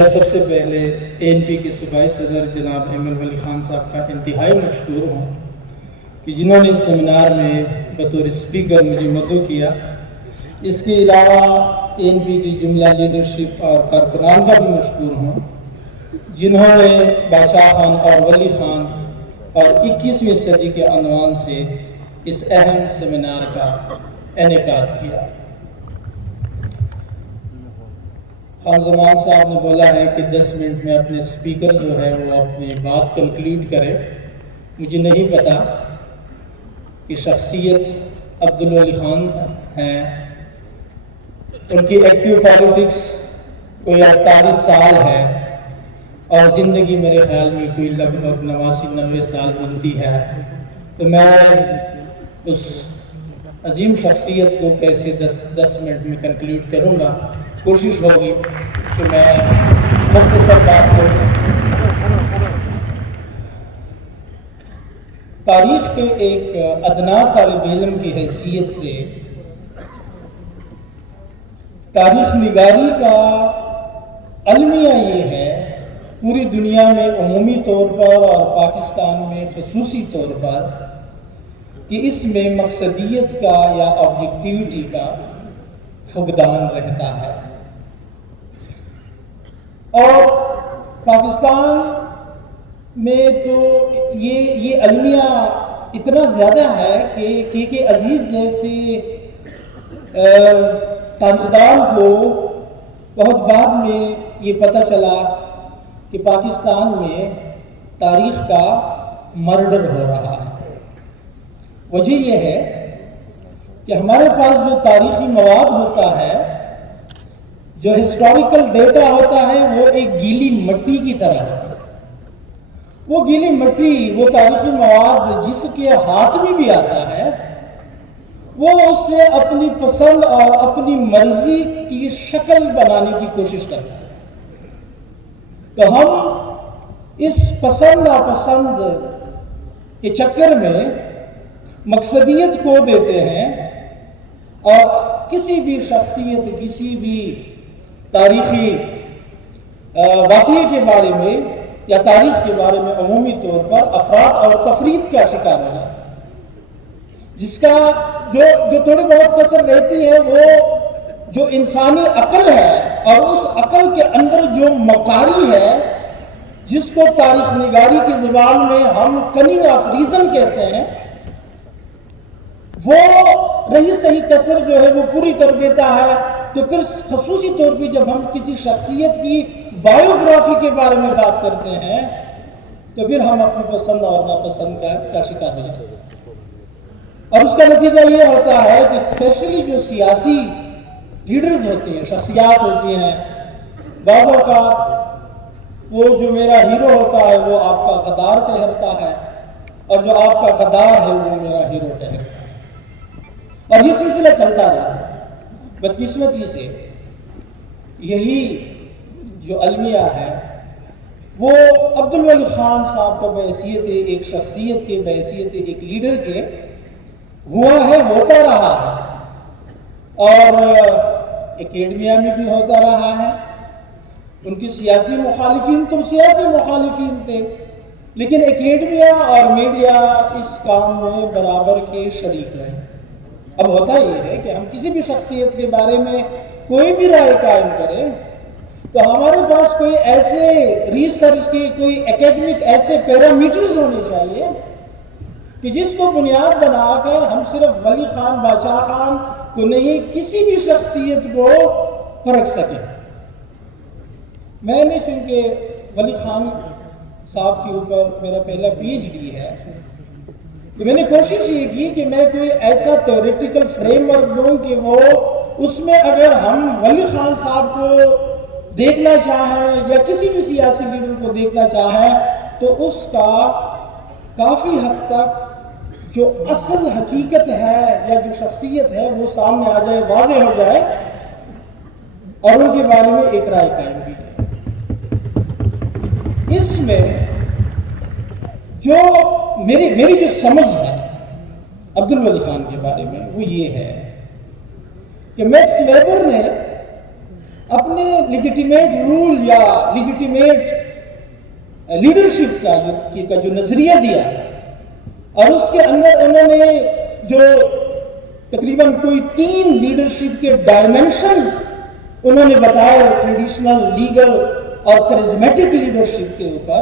سب سے پہلے ANP کے صوبائی صدر جناب ایمن ولی خان صاحب کا انتہائی مشکور ہوں کہ جنہوں نے اس سیمینار میں بطور اسپیکر مجھے مدعو کیا۔ اس کے علاوہ ANP کی جملہ لیڈرشپ اور کارکنان کا بھی مشکور ہوں جنہوں نے بادشاہ خان اور ولی خان اور 21ویں صدی کے عنوان سے اس اہم سیمینار کا انعقاد کیا۔ خان زمان صاحب نے بولا ہے کہ 10 منٹ میں اپنے اسپیکر جو ہے وہ اپنی بات کنکلیوڈ کرے۔ مجھے نہیں پتا کہ شخصیت عبدالولی خان ہیں، ان کی ایکٹیو پالیٹکس کوئی 48 سال ہے اور زندگی میرے خیال میں کوئی لگ بھگ 89-90 سال بنتی ہے، تو میں اس عظیم شخصیت کو کیسے 10 منٹ میں کنکلیوڈ کروں گا۔ کوشش ہوگی کہ میں مختصر بات کروں۔ تاریخ کے ایک ادنا طالب علم کی حیثیت سے تاریخ نگاری کا المیہ یہ ہے پوری دنیا میں عمومی طور پر اور پاکستان میں خصوصی طور پر کہ اس میں مقصدیت کا یا آبجیکٹیوٹی کا فقدان رہتا ہے، اور پاکستان میں تو یہ المیہ اتنا زیادہ ہے کہ عزیز جیسے تاریخدان کو بہت بعد میں یہ پتہ چلا کہ پاکستان میں تاریخ کا مرڈر ہو رہا ہے۔ وجہ یہ ہے کہ ہمارے پاس جو تاریخی مواد ہوتا ہے، جو ہسٹوریکل ڈیٹا ہوتا ہے، وہ ایک گیلی مٹی کی طرح ہے۔ وہ گیلی مٹی، وہ تاریخی مواد جس کے ہاتھ میں بھی آتا ہے، وہ اس سے اپنی پسند اور اپنی مرضی کی شکل بنانے کی کوشش کرتا ہے۔ تو ہم اس پسند ناپسند کے چکر میں مقصدیت کھو دیتے ہیں اور کسی بھی شخصیت، کسی بھی تاریخی واقعے کے بارے میں یا تاریخ کے بارے میں عمومی طور پر افراد اور تفرید کا شکار ہو جاتا ہے، جس کا جو تھوڑی بہت کثر رہتی ہے وہ جو انسانی عقل ہے، اور اس عقل کے اندر جو مکاری ہے، جس کو تاریخ نگاری کی زبان میں ہم کننگ آف ریزن کہتے ہیں، وہ رہی صحیح کثر جو ہے وہ پوری کر دیتا ہے۔ تو پھر خصوصی طور پہ جب ہم کسی شخصیت کی بایوگرافی کے بارے میں بات کرتے ہیں تو پھر ہم اپنی پسند اور ناپسند کا شکار ہو جاتے ہیں، اور اس کا نتیجہ یہ ہوتا ہے کہ اسپیشلی جو سیاسی لیڈرز ہوتے ہیں، شخصیات ہوتی ہیں، بعض اوقات وہ جو میرا ہیرو ہوتا ہے وہ آپ کا غدار ٹھہرتا ہے، اور جو آپ کا غدار ہے وہ میرا ہیرو ٹھہرتا ہے، اور یہ سلسلہ چلتا رہا۔ بدقسمتی سے یہی جو المیہ ہے وہ عبدالولی خان صاحب کو بحیثیت ایک شخصیت کے، بحیثیت ایک لیڈر کے ہوا ہے، ہوتا رہا ہے، اور اکیڈمیا میں بھی ہوتا رہا ہے۔ ان کی سیاسی مخالفین تو سیاسی مخالفین تھے، لیکن اکیڈمیا اور میڈیا اس کام میں برابر کے شریک رہے۔ اب ہوتا یہ ہے کہ ہم کسی بھی شخصیت کے بارے میں کوئی بھی رائے قائم کریں تو ہمارے پاس کوئی ایسے ریسرچ کے، کوئی اکیڈمک ایسے پیرامیٹرز ہونے چاہیے کہ جس کو بنیاد بنا کر ہم صرف ولی خان، بادشاہ خان کو نہیں، کسی بھی شخصیت کو پرکھ سکیں۔ میں نے چونکہ ولی خان صاحب کے اوپر میرا پہلا PhD ہے، تو میں نے کوشش یہ کی کہ میں کوئی ایسا تھیوریٹیکل فریم ورک دوں کہ وہ اس میں اگر ہم ولی خان صاحب کو دیکھنا چاہیں یا کسی بھی سیاسی لیڈر کو دیکھنا چاہیں تو اس کا کافی حد تک جو اصل حقیقت ہے یا جو شخصیت ہے وہ سامنے آ جائے، واضح ہو جائے، اور ان کے بارے میں ایک رائے قائم کی جائے۔ اس میں جو میری جو سمجھ ہے عبدالولی خان کے بارے میں وہ یہ ہے کہ میکس ویبر نے اپنے لیجیٹیمیٹ رول یا لیجیٹیمیٹ لیڈرشپ کا جو نظریہ دیا اور اس کے اندر انہوں نے جو تقریباً کوئی 3 لیڈرشپ کے ڈائمینشنز انہوں نے بتایا ٹریڈیشنل، لیگل اور کرزمیٹک لیڈرشپ کے اوپر،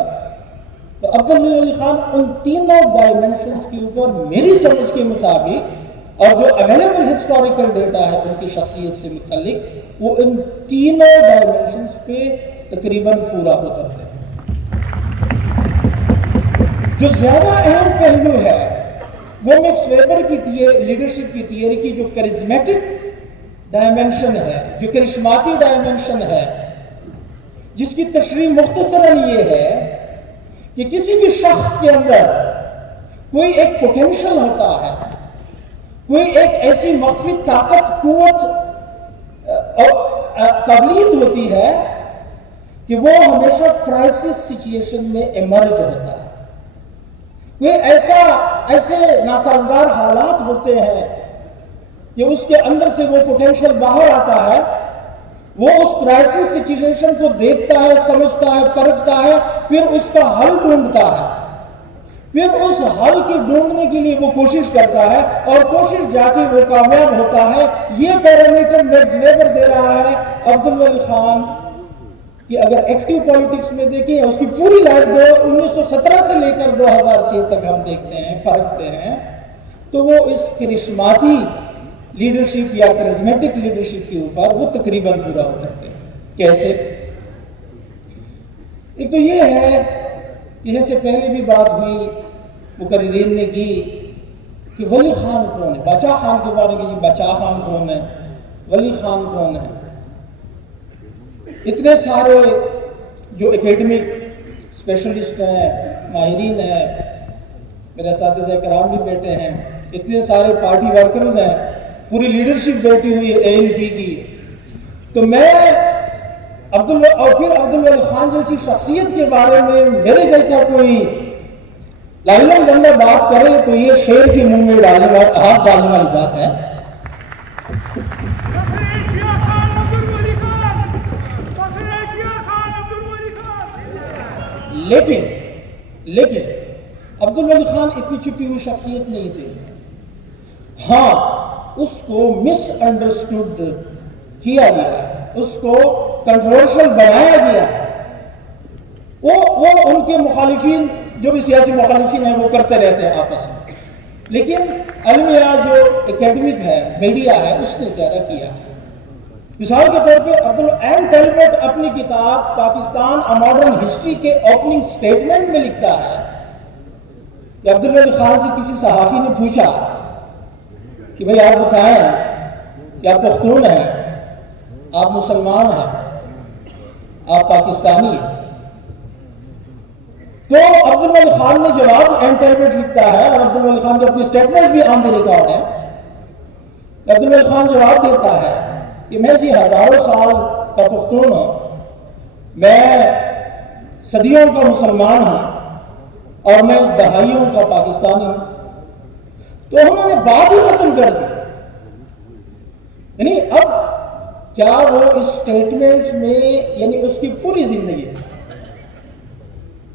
تو عبداللہ ولی خان ان تینوں ڈائمینشنز کے اوپر میری سمجھ کے مطابق اور جو اویلیبل ہسٹوریکل ڈیٹا ہے ان کی شخصیت سے متعلق، وہ ان تینوں ڈائمینشنز پہ تقریباً پورا اترتے ہیں۔ جو زیادہ اہم پہلو ہے وہ میکس ویبر کی لیڈرشپ کی تھیوری کی جو کرزمیٹک ڈائمینشن ہے، جو کرشماتی ڈائمینشن ہے، جس کی تشریح مختصراً یہ ہے کہ کسی بھی شخص کے اندر کوئی ایک پوٹینشل ہوتا ہے، کوئی ایک ایسی مخفی طاقت، قوت اور قابلیت ہوتی ہے کہ وہ ہمیشہ کرائسس سچویشن میں ایمرج ہوتا ہے۔ کوئی ایسے ناسازگار حالات ہوتے ہیں کہ اس کے اندر سے وہ پوٹینشل باہر آتا ہے، وہ اس کرائسس سچویشن کو دیکھتا ہے، سمجھتا ہے، پرکھتا ہے، پھر اس کا حل ڈھونڈتا ہے، پھر اس حل کی ڈھونڈنے کے لیے وہ کوشش کرتا ہے اور کوشش جا کے وہ کامیاب ہوتا ہے۔ یہ پیرامیٹر میکس ویبر دے رہا ہے عبداللہ ولی خان کہ اگر ایکٹیو پالیٹکس میں دیکھیں اس کی پوری لائف 1917 سے لے کر 2006 تک ہم دیکھتے ہیں، پرکھتے ہیں، تو وہ اس کرشماتی لیڈرشپ یا کرزمیٹک لیڈرشپ کے اوپر وہ تقریباً پورا اترتے ہیں۔ کیسے؟ ایک تو یہ ہے کہ جیسے پہلے بھی بات ہوئی، مقررین نے کی کہ ولی خان کون ہے، باچا خان کے بارے میں، باچا خان کون ہے، ولی خان کون ہے۔ اتنے سارے جو اکیڈمک اسپیشلسٹ ہیں، ماہرین ہیں، میرے اساتذہ کرام بھی بیٹھے ہیں، اتنے سارے پارٹی ورکرز ہیں، پوری لیڈرشپ بیٹھی ہوئی ہے ANP کی، تو میں عبداللہ ولی خان جیسی شخصیت کے بارے میں میرے جیسا کوئی لائلم بندہ بات کرے تو یہ شیر کے منہ میں ہاتھ ڈالنے والی بات ہے۔ لیکن عبداللہ ولی خان اتنی چھپی ہوئی شخصیت نہیں تھی۔ ہاں، اس کو مس انڈرسٹوڈ کیا گیا، اس کو کنٹروورشل بنایا گیا۔ وہ ان کے مخالفین، جو بھی سیاسی مخالفین ہیں، وہ کرتے رہتے ہیں آپس میں، لیکن علمیہ جو اکیڈمک ہے، میڈیا ہے، اس نے زیادہ کیا ہے۔ مثال کے طور پہ عبدالعین ٹیلبٹ اپنی کتاب پاکستان اے ماڈرن ہسٹری کے اوپننگ سٹیٹمنٹ میں لکھتا ہے کہ عبداللہ ولی خان سے کسی صحافی نے پوچھا کہ بھئی آپ بتائیں کہ آپ پختون ہیں، آپ مسلمان ہیں، آپ پاکستانی ہیں، تو عبداللہ ولی خان نے جواب، این ٹیلبٹ لکھتا ہے اور عبداللہ ولی خان کے اپنی سٹیٹمنٹ بھی آن دی ریکارڈ ہے، عبداللہ ولی خان جواب دیتا ہے کہ میں جی ہزاروں سال کا پختون ہوں، میں صدیوں کا مسلمان ہوں اور میں دہائیوں کا پاکستانی ہوں۔ تو انہوں نے بات ہی ختم کر دی۔ یعنی اب کیا وہ اس سٹیٹمنٹ میں، یعنی اس کی پوری زندگی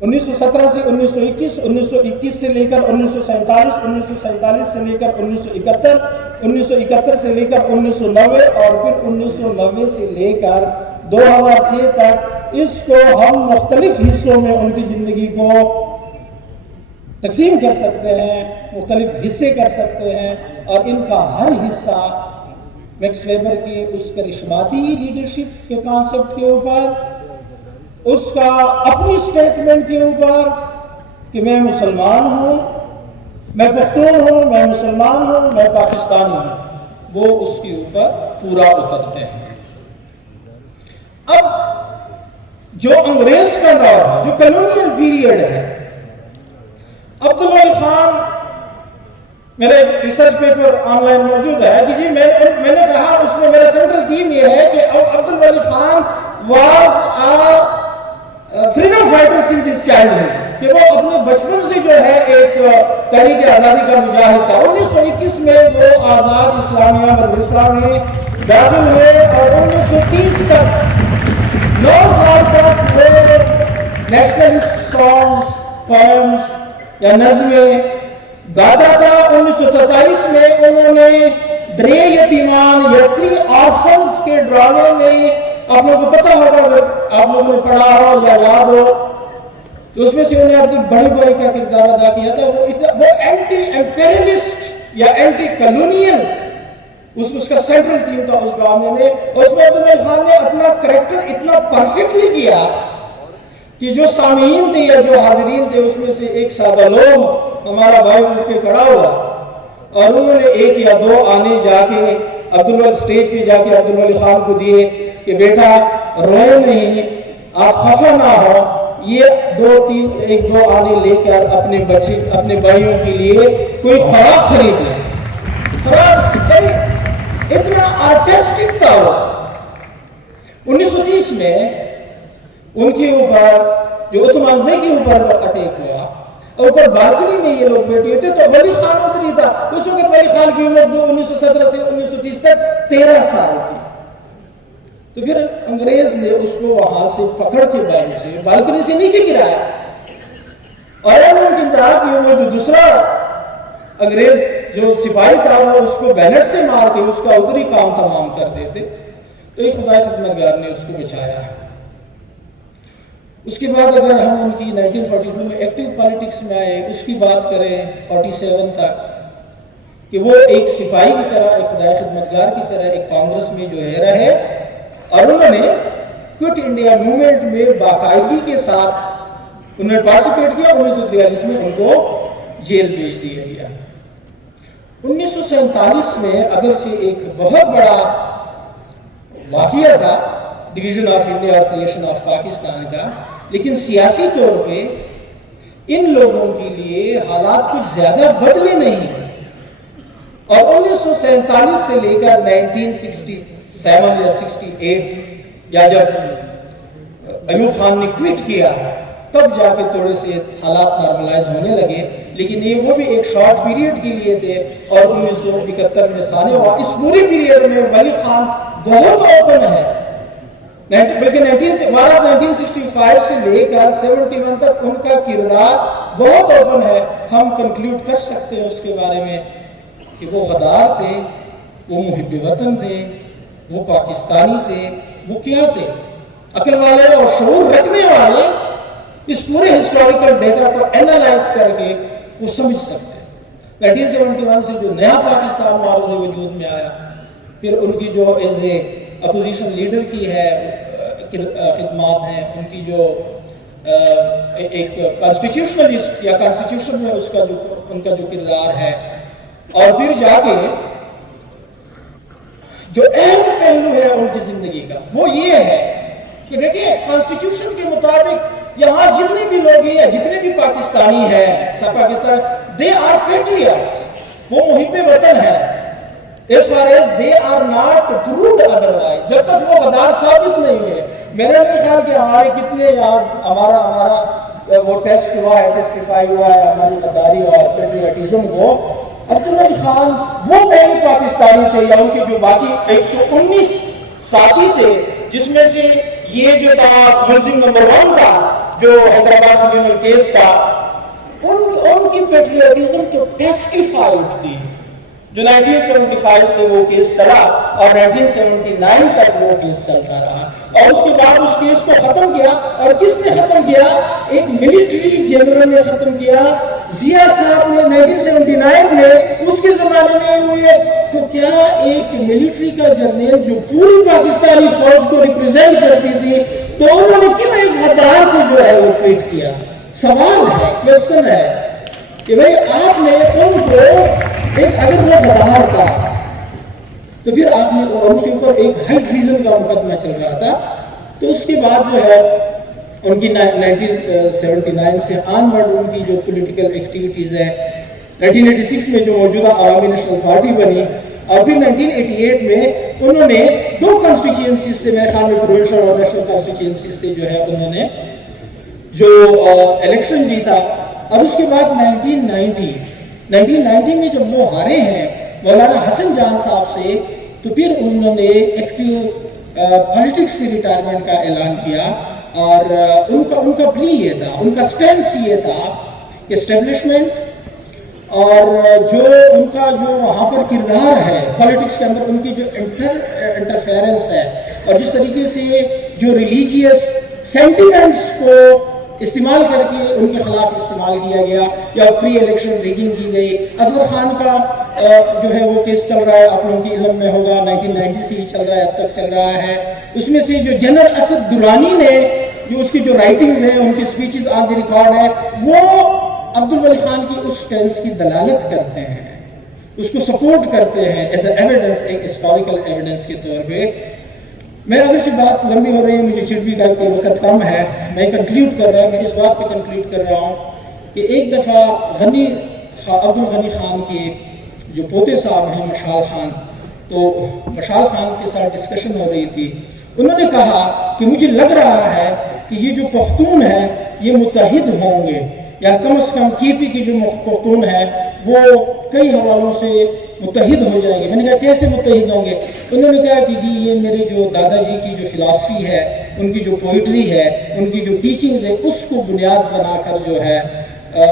1917 سے 1921، 1921 سے لے کر 1947، 1947 سے لے کر 1971، 1971 سے لے کر 1990 اور پھر 1990 سے لے کر 2006 تک، اس کو ہم مختلف حصوں میں ان کی زندگی کو تقسیم کر سکتے ہیں، مختلف حصے کر سکتے ہیں، اور ان کا ہر حصہ میکس ویبر کی اس کرشماتی لیڈرشپ کے کانسیپٹ کے اوپر، اس کا اپنی سٹیٹمنٹ کے اوپر کہ میں مسلمان ہوں، میں پختون ہوں، میں مسلمان ہوں، میں پاکستانی ہوں، وہ اس کے اوپر پورا اترتے ہیں۔ اب جو انگریز کا دور ہے، جو کالونیل پیریڈ ہے، عبداللہ ولی خان، میرے ریسرچ پیپر آن لائن موجود ہے کہ جی میں نے کہا، اس میں میرا سینٹرل تھیم یہ ہے کہ عبداللہ ولی Khan was freedom fighter since his childhood, کہ وہ اپنے بچپن سے جو ہے ایک تحریک آزادی کا مجاہد تھا۔ 1921 میں وہ آزاد اسلامیہ مدرسہ میں داخل ہوئے اور 1930 تک 9 سال تک وہ نیشنلسٹ سانگز، پوئمز یا نظمیں گاتا تھا۔ 1943 میں انہوں نے درے یتیمان یا 3 آرفنز کے ڈرامے میں، آپ لوگوں کو پتہ ہوگا اگر آپ لوگوں نے پڑھا ہو یا یاد ہو، تو اس میں سے انہوں نے اپنی بڑی بھائی کا کردار ادا کیا تھا۔ وہ اینٹی امپیریلسٹ یا اینٹی کالونیل اس کا سینٹرل تھیم تھا اس ڈرامے میں، اور اس میں عبدالولی خان نے اپنا کریکٹر اتنا پرفیکٹلی کیا کہ جو سامعین تھے یا جو حاضرین تھے اس میں سے ایک سادہ لوگ ہمارا بھائی اٹھ کے کھڑا ہوا اور انہوں نے 1 یا 2 آنے جا کے عبدالولی اسٹیج پہ جا کے عبدالولی خان کو دیے کہ بیٹا روئے نہیں، آپ خفا نہ ہو، یہ 1-2 آنے لے کر اپنے بھائیوں کے لیے کوئی خوراک خرید لیں۔ اتنا آرٹسٹک تھا وہ۔ 1930 میں ان کے اوپر جو عثمان زئی کے اوپر اٹیک ہوا اور اوپر بالکنی میں یہ لوگ بیٹھے ہوتے تو ولی خان ادھر ہی تھا۔ اس وقت ولی خان کی عمر 1917 سے 1930 تک 13 سال تھی۔ تو پھر انگریز نے اس کو وہاں سے پکڑ کے بالکنی سے نیچے گرایا اور ممکن تھا کہ وہ جو دوسرا انگریز جو سپاہی تھا وہ اس کو بینٹ سے مار کے اس کا ادھر ہی کام تمام کر دیتے، تو ایک خدای خدمتگار نے اس کو بچایا۔ اس کے بعد اگر ہم ان کی 1942 میں ایکٹیو پالیٹکس میں آئے، اس کی بات کریں 47 تک، کہ وہ ایک سپاہی کی طرح، ایک خدای خدمتگار کی طرح ایک کانگریس میں جو ہے رہے، اور انہوں نے کوئٹ انڈیا موومنٹ میں باقاعدگی کے ساتھ انہوں نے پارٹیسپیٹ کیا۔ 1943 میں ان کو جیل بھیج دیا گیا۔ 1947 میں اگرچہ ایک بہت بڑا واقعہ تھا ڈویژن آف انڈیا اور کریشن آف پاکستان کا، لیکن سیاسی طور پہ ان لوگوں کے لیے حالات کچھ زیادہ بدلے نہیں، اور 1947 سے لے کر 1967 یا 68 یا جب ایوب خان نے کوئٹ کیا تب جا کے تھوڑے سے حالات نارملائز ہونے لگے، لیکن یہ وہ بھی ایک شارٹ پیریڈ کے لیے تھے، اور 1971 میں سانے ہوا۔ اس پوری پیریڈ میں ولی خان بہت اوپن ہے، بلکہ 1965 سے لے کر 71 تک ان کا کردار بہت اوپن ہے۔ ہم کنکلوڈ کر سکتے ہیں اس کے بارے میں کہ وہ غدار تھے، وہ محب وطن تھے، وہ پاکستانی تھے، وہ کیا تھے؟ عقل والے اور شعور رکھنے والے اس پورے ہسٹوریکل ڈیٹا کو اینالائز کر کے وہ سمجھ سکتے ہیں۔ 1971 سے جو نیا پاکستان معرض وجود میں آیا، پھر ان کی جو ایز اے اپوزیشن لیڈر کی ہے خدمات ہیں، ان کی جو ایک کانسٹیٹیوشنلسٹ یا کانسٹیٹیوشن میں اس کا جو ان کا جو کردار ہے، اور پھر جا کے جو اہم پہلو ہے ان کی زندگی کا وہ یہ ہے کہ دیکھیں کانسٹیٹیوشن کے مطابق یہاں جتنے بھی لوگ ہیں یا جتنے بھی پاکستانی ہیں، سب پاکستان they are patriots، وہ محب وطن ہے، as far as they are not proved otherwise، جب تک وہ غدار ثابت نہیں ہوئے۔ میرا نہیں خیال کہ ہمارے کتنے یہاں ہمارا وہ ٹیسٹ ہوا ہے، ٹیسٹیفائی ہوا ہے ہماری غداری اور پیٹریاٹزم کو۔ عبدالولی خان وہ پہلے پاکستانی تھے یا ان کے جو باقی 119 ساتھی تھے، جس میں سے یہ جو تھا ملزم نمبر 1 تھا جو حیدرآباد کریمنل کیس کا، ان کی پیٹریاٹزم تو ٹیسٹیفائیڈ تھی، جو 1975 سے وہ کیس چلا اور 1979 تک وہ کیس چلتا رہا، اور اس کے بعد اس کیس کو ختم کیا، اور کس نے ختم کیا؟ ایک ملٹری جنرل نے ختم کیا۔ ضیاء صاحب نے 1979 میں اس کے زمانے میں ہوئے، تو کیا ایک ملٹری کا جرنیل جو پوری پاکستانی فوج کو ریپرزینٹ کرتی تھی، تو انہوں نے کیوں ایک غدار کو جو ہے وہ ٹریٹ کیا؟ سوال ہے، کوسچن ہے کہ بھئی آپ نے ان کو ایک، اگر وہ غدار تھا تو پھر آپ نے ان کے اوپر ایک ہائی ٹریزن کا مقدمہ چل رہا تھا، تو اس کے بعد جو ہے ان کی 1979 سے آنورڈ ان کی جو پولیٹیکل ایکٹیویٹیز ہے، 1986 میں جو موجودہ عوامی نیشنل پارٹی بنی، اور پھر 1988 میں انہوں نے 2 کانسٹیچوئنسیز سے، میرے خیال میں پروونشل اور نیشنل کانسٹیچوئنسیز سے جو ہے انہوں نے جو الیکشن جیتا، اور اس کے بعد 1990 میں جب وہ ہارے ہیں مولانا حسن جان صاحب سے، تو پھر انہوں نے ایکٹیو پالیٹکس سے ریٹائرمنٹ کا اعلان کیا، اور ان کا پلی یہ تھا، ان کا سٹینس یہ تھا کہ اسٹیبلشمنٹ اور جو ان کا جو وہاں پر کردار ہے پالیٹکس کے اندر، ان کی جو انٹرفیئرنس ہے، اور جس طریقے سے جو ریلیجیس سینٹیمنٹس کو استعمال کر کے ان کے خلاف استعمال کیا گیا، یا پری الیکشن ریگنگ کی گئی۔ اصغر خان کا جو ہے وہ کیس چل رہا ہے، آپ لوگوں کے علم میں ہوگا، 1990 سے ہی چل رہا ہے، اب تک چل رہا ہے۔ اس میں سے جو جنرل اسد درانی نے جو اس کی جو رائٹنگز ہیں، ان کی سپیچز آن دی ریکارڈ ہے، وہ عبدالولی خان کی اس سٹینس کی دلالت کرتے ہیں، اس کو سپورٹ کرتے ہیں ایز اے ایویڈنس، ایک ہسٹوریکل ایویڈنس کے طور پہ۔ میں اگر سے بات لمبی ہو رہی ہے، مجھے چڑ بھی گا کہ وقت کم ہے، میں کنکلیوڈ کر رہا ہوں، میں اس بات پہ کنکلیوڈ کر رہا ہوں کہ ایک دفعہ عبدالغنی خان کے جو پوتے صاحب ہیں مشال خان، تو مشال خان کے ساتھ ڈسکشن ہو رہی تھی، انہوں نے کہا کہ مجھے لگ رہا ہے کہ یہ جو پختون ہیں یہ متحد ہوں گے، یا کم از کم کے پی کے جو پختون ہیں وہ کئی حوالوں سے متحد ہو جائیں گے۔ میں نے کہا کیسے متحد ہوں گے؟ انہوں نے کہا کہ جی یہ میرے جو دادا جی کی جو فلاسفی ہے، ان کی جو پوئٹری ہے، ان کی جو ٹیچنگز ہے، اس کو بنیاد بنا کر جو ہے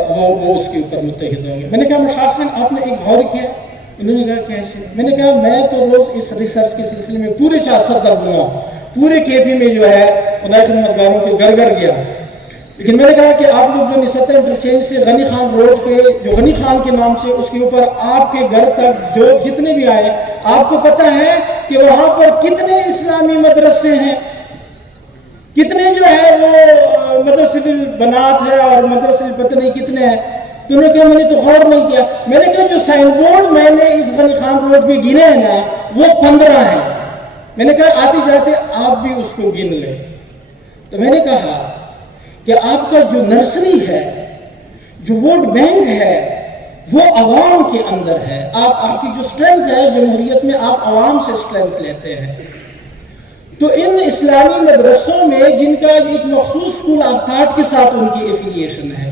وہ اس کے اوپر متحد ہوں گے۔ میں نے کہا مشال خان آپ نے ایک غور کیا؟ انہوں نے کہا کیسے؟ میں نے کہا میں تو روز اس ریسرچ کے سلسلے میں پورے 470 گنا پورے کے پی میں جو ہے خدای خدمتگاروں کے گھر گھر گیا، لیکن میں نے کہا کہ آپ لوگ جو نسبت انٹرچینج سے غنی خان روڈ پہ جو غنی خان کے نام سے اس کے اوپر آپ کے گھر تک جو جتنے بھی آئے، آپ کو پتہ ہے کہ وہاں پر کتنے اسلامی مدرسے ہیں، کتنے جو ہے وہ مدرسہ البنات ہے اور مدرسہ پتہ نہیں کتنے ہیں؟ تو انہوں نے کہا میں نے تو غور نہیں کیا۔ میں نے کہا جو سائن بورڈ میں نے اس غنی خان روڈ پہ گنے ہیں نا وہ 15 ہیں۔ میں نے کہا آتے جاتے آپ بھی اس کو گن لیں۔ تو میں نے کہا کہ آپ کا جو نرسری ہے، جو ووٹ بینک ہے، وہ عوام کے اندر ہے۔ آپ کی جو سٹرینتھ ہے جمہوریت میں، آپ عوام سے سٹرینتھ لیتے ہیں۔ تو ان اسلامی مدرسوں میں جن کا ایک مخصوص اسکول آف تھاٹ کے ساتھ ان کی ایفیلیشن ہے،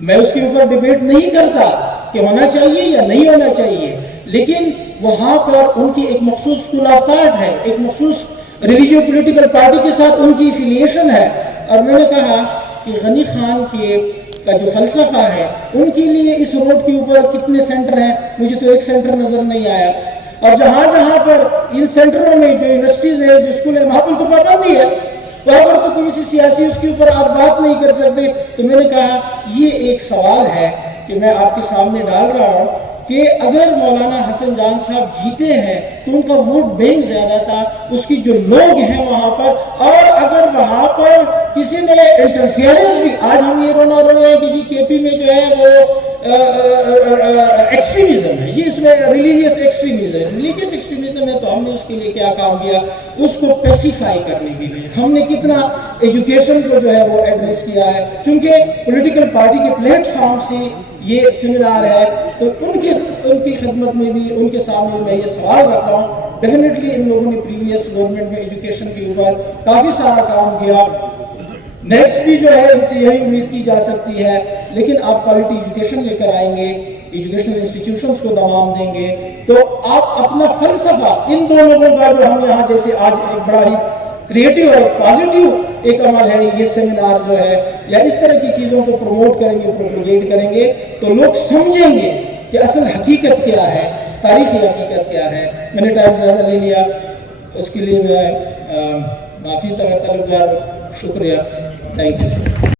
میں اس کے اوپر ڈیبیٹ نہیں کرتا کہ ہونا چاہیے یا نہیں ہونا چاہیے، لیکن وہاں پر ان کی ایک مخصوص اسکول آف تھاٹ ہے، ایک مخصوص ریلیجیو پولیٹیکل پارٹی کے ساتھ ان کی ایفیلیشن ہے۔ اور میں نے کہا کہ غنی خان کا جو فلسفہ ہے، ان کے لیے اس روڈ کے اوپر کتنے سینٹر ہیں؟ مجھے تو ایک سینٹر نظر نہیں آیا۔ اور جہاں جہاں پر ان سینٹروں میں جو یونیورسٹیز ہیں، جو اسکول ہیں، وہاں پر تو پابندی ہے، وہاں پر تو کسی سیاسی اس کے اوپر آپ بات نہیں کر سکتے۔ تو میں نے کہا یہ ایک سوال ہے کہ میں آپ کے سامنے ڈال رہا ہوں کہ اگر مولانا حسن جان صاحب جیتے ہیں تو ان کا ووٹ بینک زیادہ تھا، اس کی جو لوگ ہیں وہاں پر، اور اگر وہاں پر کسی نے انٹرفیئرنس بھی، آج ہم یہ رونا رو رہے ہیں کہ جی کے پی میں جو ہے وہ ایکسٹریمزم ہے، یہ اس میں ریلیجیس ایکسٹریمزم ہے، تو ہم نے اس کے لیے کیا کام کیا؟ اس کو پیسیفائی کرنے کے لیے ہم نے کتنا ایجوکیشن کو جو ہے وہ ایڈریس کیا ہے، چونکہ پولیٹیکل پارٹی کے پلیٹ فارم سے یہ سیمینار ہے، تو ان کی خدمت میں بھی، ان کے سامنے میں یہ سوال رکھ رہا ہوں۔ ڈیفینیٹلی ان لوگوں نے پریویس گورنمنٹ میں ایجوکیشن کے اوپر کافی سارا کام کیا، نیکسٹ بھی جو ہے ان سے یہی امید کی جا سکتی ہے، لیکن آپ کوالٹی ایجوکیشن لے کر آئیں گے، ایجوکیشنل انسٹیٹیوشنز کو دوام دیں گے، تو آپ اپنا فلسفہ ان دو لوگوں کا جو ہم یہاں جیسے آج ایک بڑا ہی کریٹیو اور پازیٹیو ایک عمل ہے یہ سیمینار جو ہے، یا اس طرح کی چیزوں کو پروموٹ کریں گے، پروپیگیٹ کریں گے، تو لوگ سمجھیں گے کہ اصل حقیقت کیا ہے، تاریخی حقیقت کیا ہے۔ میں نے ٹائم زیادہ لے لیا، اس کے لیے میں معافی طلبگار ہوں، شکریہ، تھینک یو۔